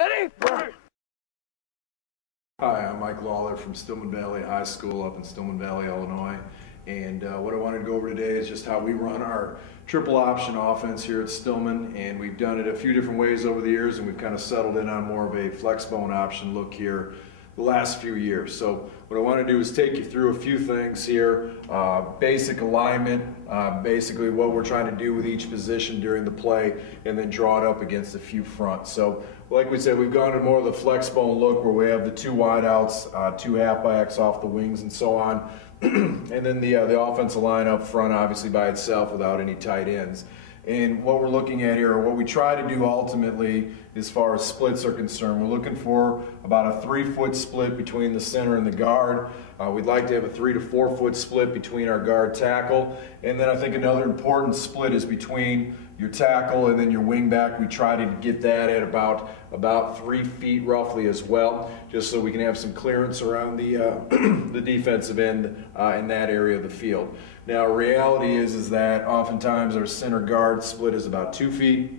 Ready? Burn! Hi, I'm Mike Lalor from Stillman Valley High School up in Stillman Valley, Illinois. And what I wanted to go over today is just how we run our triple option offense here at Stillman. And we've done it a few different ways over the years, and we've kind of settled in on more of a flex bone option look here the last few years. So what I want to do is take you through a few things here. Basic alignment, basically what we're trying to do with each position during the play, and then draw it up against a few fronts. So like we said, we've gone to more of the flex bone look where we have the two wideouts, two halfbacks off the wings and so on. And then the offensive line up front, obviously by itself without any tight ends. And what we're looking at here, or what we try to do ultimately as far as splits are concerned, we're looking for about a 3-foot split between the center and the guard. We'd like to have a 3 to 4 foot split between our guard tackle. And then I think another important split is between your tackle and then your wing back. We try to get that at about 3 feet roughly as well, just so we can have some clearance around the the defensive end in that area of the field. Now, reality is that oftentimes our center guard split is about 2 feet.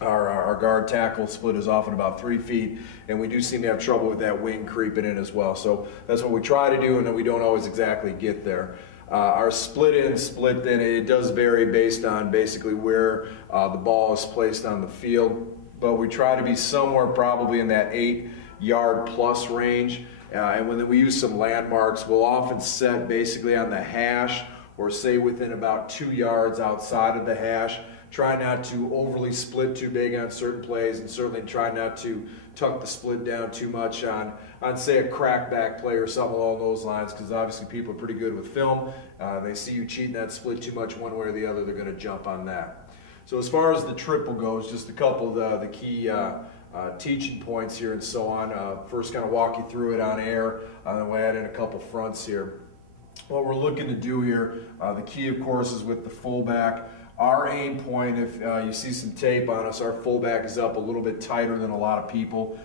Our guard tackle split is often about 3 feet, and we do seem to have trouble with that wing creeping in as well. So that's what we try to do, and then we don't always exactly get there. Our split in, split then, it does vary based on basically where the ball is placed on the field, but we try to be somewhere probably in that 8-yard plus range. And when we use some landmarks, we'll often set basically on the hash, or say within about 2 yards outside of the hash. Try not to overly split too big on certain plays, and certainly try not to tuck the split down too much on say a crackback play or something along those lines, because obviously people are pretty good with film. They see you cheating that split too much one way or the other, they're going to jump on that. So as far as the triple goes, just a couple of the key teaching points here and so on. First, kind of walk you through it on air, and then we'll add in a couple fronts here. What we're looking to do here, the key of course is with the fullback. Our aim point, if you see some tape on us, our fullback is up a little bit tighter than a lot of people.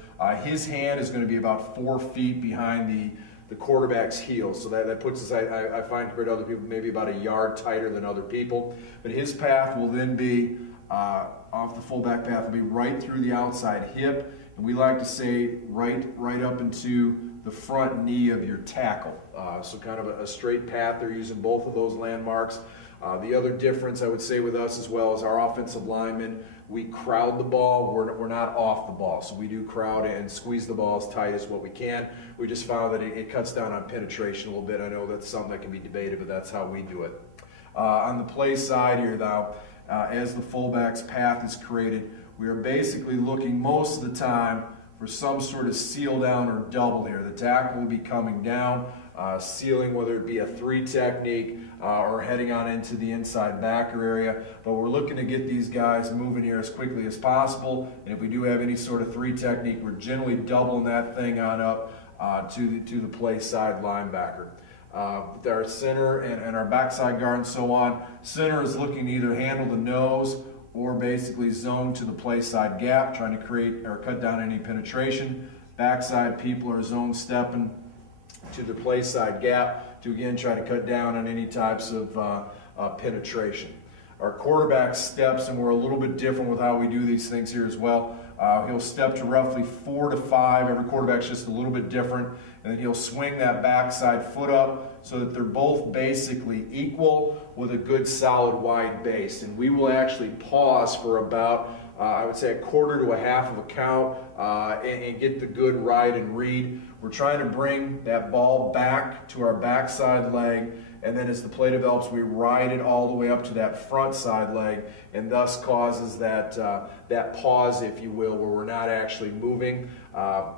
His hand is going to be about 4 feet behind the quarterback's heel. So that puts us, I find, compared to other people, maybe about a yard tighter than other people. But his path will then be, off the fullback path, will be right through the outside hip. And we like to say right up into the front knee of your tackle. So kind of a straight path. They're using both of those landmarks. The other difference I would say with us as well is our offensive linemen, we crowd the ball, we're not off the ball. So we do crowd and squeeze the ball as tight as what we can. We just found that it cuts down on penetration a little bit. I know that's something that can be debated, but that's how we do it. On the play side here though, as the fullback's path is created, we are basically looking most of the time for some sort of seal down or double here. The tackle will be coming down, sealing, whether it be a 3 technique or heading on into the inside backer area. But we're looking to get these guys moving here as quickly as possible. And if we do have any sort of 3 technique, we're generally doubling that thing on up to the play side linebacker. With our center and our backside guard and so on, center is looking to either handle the nose or basically zone to the play side gap, trying to create or cut down any penetration. Backside people are zone stepping to the play side gap to again try to cut down on any types of penetration. Our quarterback steps, and we're a little bit different with how we do these things here as well. He'll step to roughly 4 to 5. Every quarterback's just a little bit different. And then he'll swing that backside foot up so that they're both basically equal with a good solid wide base. And we will actually pause for about, I would say, a quarter to a half of a count and get the good ride and read. We're trying to bring that ball back to our backside leg, and then as the play develops, we ride it all the way up to that front side leg, and thus causes that pause, if you will, where we're not actually moving. I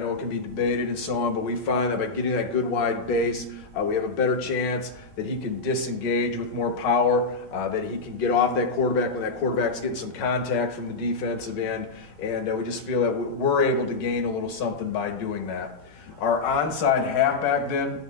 know it can be debated and so on, but we find that by getting that good wide base, we have a better chance that he can disengage with more power, that he can get off that quarterback when that quarterback's getting some contact from the defensive end, and we just feel that we're able to gain a little something by doing that. Our onside halfback then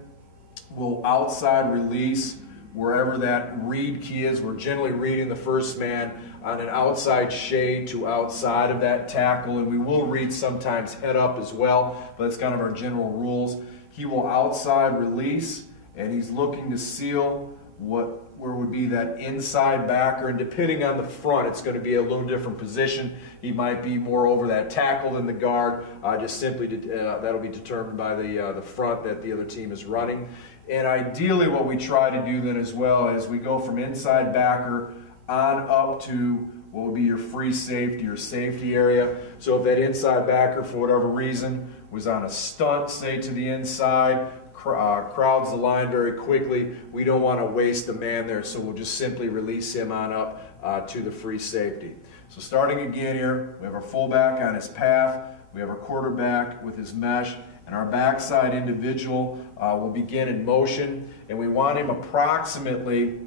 will outside release wherever that read key is. We're generally reading the first man on an outside shade to outside of that tackle, and we will read sometimes head up as well, but that's kind of our general rules. He will outside release, and he's looking to seal what where would be that inside backer, and depending on the front, it's going to be a little different position. He might be more over that tackle than the guard. Just simply that'll be determined by the front that the other team is running. And ideally, what we try to do then as well is we go from inside backer on up to what would be your free safety or safety area. So if that inside backer, for whatever reason, was on a stunt, say to the inside, crowds the line very quickly, we don't want to waste a man there, so we'll just simply release him on up to the free safety. So starting again here, we have our fullback on his path, we have our quarterback with his mesh, and our backside individual will begin in motion, and we want him approximately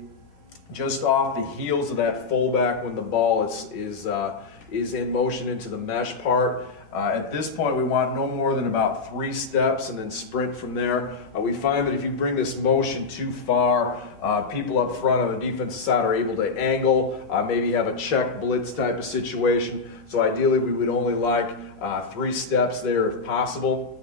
just off the heels of that fullback when the ball is in motion into the mesh part. At this point, we want no more than about 3 steps and then sprint from there. We find that if you bring this motion too far, people up front on the defensive side are able to angle, maybe have a check blitz type of situation. So ideally, we would only like 3 steps there if possible,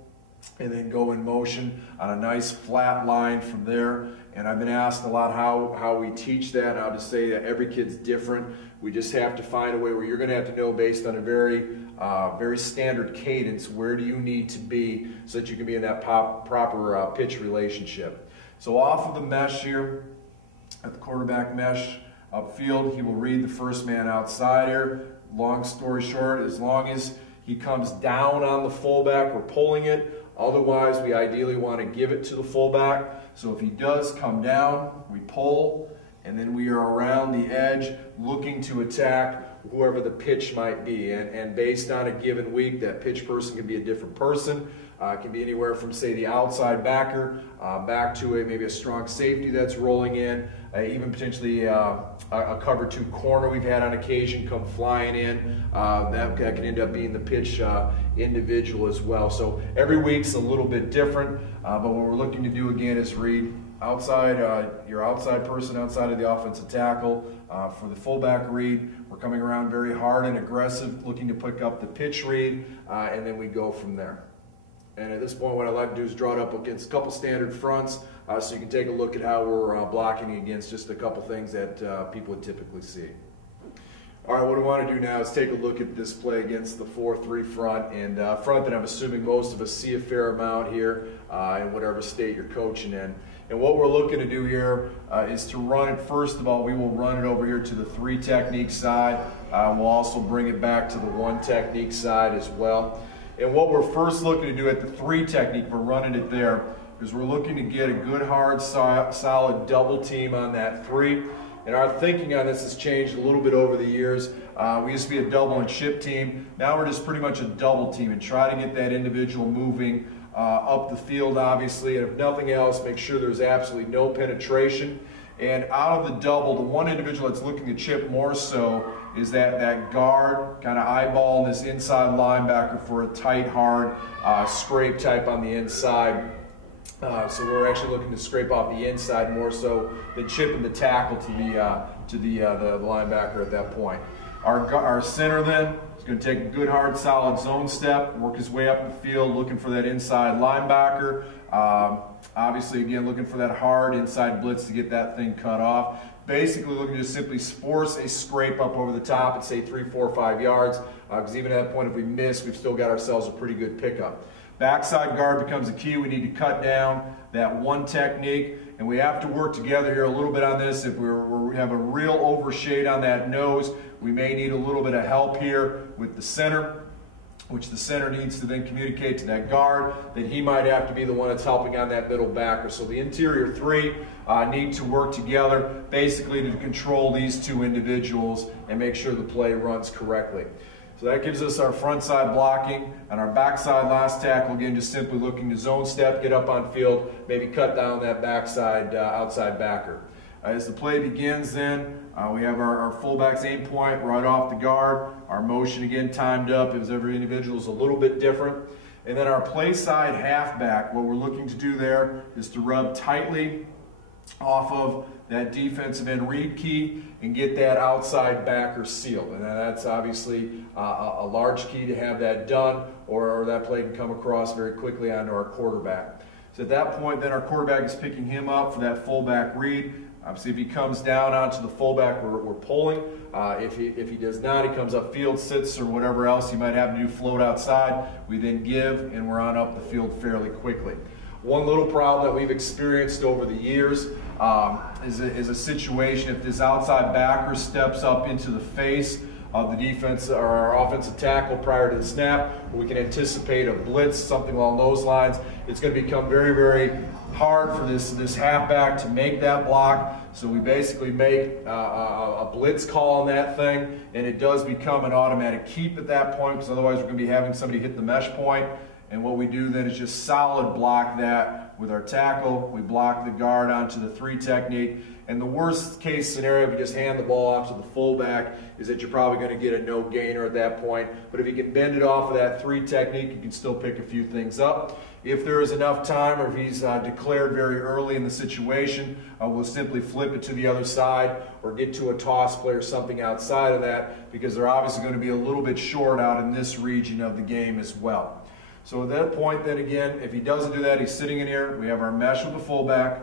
and then go in motion on a nice flat line from there. And I've been asked a lot how we teach that. I'll just say that every kid's different. We just have to find a way where you're going to have to know, based on a very standard cadence, where do you need to be so that you can be in that proper pitch relationship. So off of the mesh here, at the quarterback mesh upfield, he will read the first man outside here. Long story short, as long as he comes down on the fullback, we're pulling it. Otherwise, we ideally want to give it to the fullback. So if he does come down, we pull, and then we are around the edge looking to attack whoever the pitch might be. And based on a given week, that pitch person can be a different person. It can be anywhere from, say, the outside backer back to maybe a strong safety that's rolling in, even potentially a cover 2 corner we've had on occasion come flying in. That can end up being the pitch individual as well. So every week's a little bit different, but what we're looking to do again is read outside, your outside person outside of the offensive tackle. For the fullback read, we're coming around very hard and aggressive, looking to pick up the pitch read, and then we go from there. And at this point, what I like to do is draw it up against a couple standard fronts, so you can take a look at how we're blocking against just a couple things that people would typically see. All right, what I want to do now is take a look at this play against the 4-3 front, and front that I'm assuming most of us see a fair amount here in whatever state you're coaching in. And what we're looking to do here is to run it. First of all, we will run it over here to the 3 technique side. We'll also bring it back to the 1 technique side as well. And what we're first looking to do at the 3 technique, we're running it there, is we're looking to get a good, hard, solid double team on that 3. And our thinking on this has changed a little bit over the years. We used to be a double and chip team. Now we're just pretty much a double team and try to get that individual moving up the field, obviously. And if nothing else, make sure there's absolutely no penetration. And out of the double, the one individual that's looking to chip more so is that guard, kind of eyeballing this inside linebacker for a tight, hard scrape type on the inside. So we're actually looking to scrape off the inside more so than chipping the tackle to the linebacker at that point. Our center then is going to take a good, hard, solid zone step, work his way up the field, looking for that inside linebacker. Obviously, again, looking for that hard inside blitz to get that thing cut off. Basically looking to simply force a scrape up over the top at, say, 3, 4, 5 yards, because even at that point, if we miss, we've still got ourselves a pretty good pickup. Backside guard becomes a key. We need to cut down that 1 technique, and we have to work together here a little bit on this. If we have a real overshade on that nose, we may need a little bit of help here with the center, which the center needs to then communicate to that guard that he might have to be the one that's helping on that middle backer. So the interior 3 need to work together basically to control these 2 individuals and make sure the play runs correctly. So that gives us our front side blocking, and our backside last tackle, again, just simply looking to zone step, get up on field, maybe cut down that backside outside backer. As the play begins then, we have our fullback's aim point right off the guard. Our motion again timed up as every individual is a little bit different. And then our play side halfback, what we're looking to do there is to rub tightly off of that defensive end read key and get that outside backer sealed. And that's obviously a large key to have that done, or that play can come across very quickly onto our quarterback. So at that point, then our quarterback is picking him up for that fullback read. Obviously, if he comes down onto the fullback, we're pulling. If he does not, he comes upfield, sits, or whatever else he might have to do, float outside. We then give, and we're on up the field fairly quickly. One little problem that we've experienced over the years is a situation if this outside backer steps up into the face of the defense or our offensive tackle prior to the snap, we can anticipate a blitz, something along those lines. It's going to become very, very hard for this halfback to make that block. So we basically make a blitz call on that thing, and it does become an automatic keep at that point, because otherwise we're going to be having somebody hit the mesh point. And what we do then is just solid block that with our tackle. We block the guard onto the 3 technique. And the worst case scenario, if you just hand the ball off to the fullback, is that you're probably going to get a no gainer at that point. But if you can bend it off of that 3 technique, you can still pick a few things up. If there is enough time, or if he's declared very early in the situation, we'll simply flip it to the other side or get to a toss play or something outside of that, because they're obviously going to be a little bit short out in this region of the game as well. So at that point, then again, if he doesn't do that, he's sitting in here. We have our mesh with the fullback.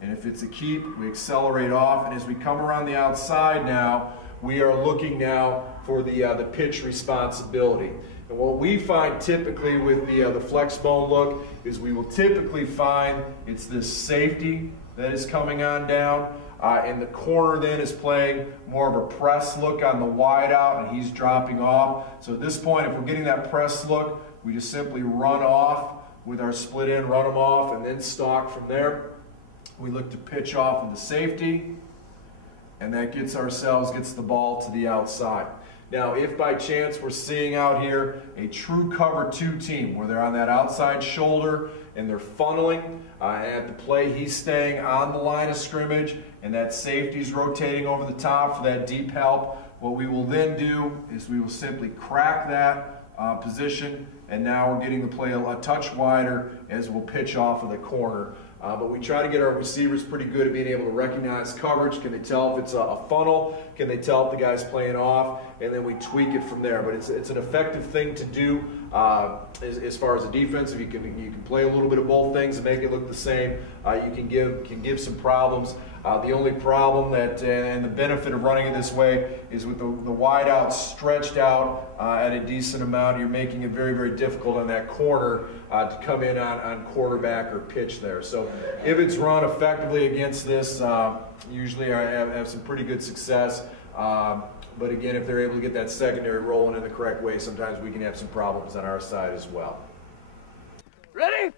And if it's a keep, we accelerate off. And as we come around the outside now, we are looking now for the pitch responsibility. And what we find typically with the flex bone look is we will typically find it's this safety that is coming on down. And the corner then is playing more of a press look on the wide out, and he's dropping off. So at this point, if we're getting that press look, we just simply run off with our split end, run them off, and then stalk from there. We look to pitch off of the safety, and that gets the ball to the outside. Now, if by chance we're seeing out here a true cover 2 team where they're on that outside shoulder and they're funneling, at the play he's staying on the line of scrimmage and that safety's rotating over the top for that deep help, what we will then do is we will simply crack that position, and now we're getting the play a touch wider as we'll pitch off of the corner. But we try to get our receivers pretty good at being able to recognize coverage. Can they tell if it's a funnel? Can they tell if the guy's playing off? And then we tweak it from there. But it's an effective thing to do as far as a defense. If you can play a little bit of both things and make it look the same, you can give some problems. The only problem and the benefit of running it this way is with the wide out stretched out at a decent amount, you're making it very, very difficult on that corner to come in on quarterback or pitch there. So if it's run effectively against this, usually I have some pretty good success. But again, if they're able to get that secondary rolling in the correct way, sometimes we can have some problems on our side as well. Ready?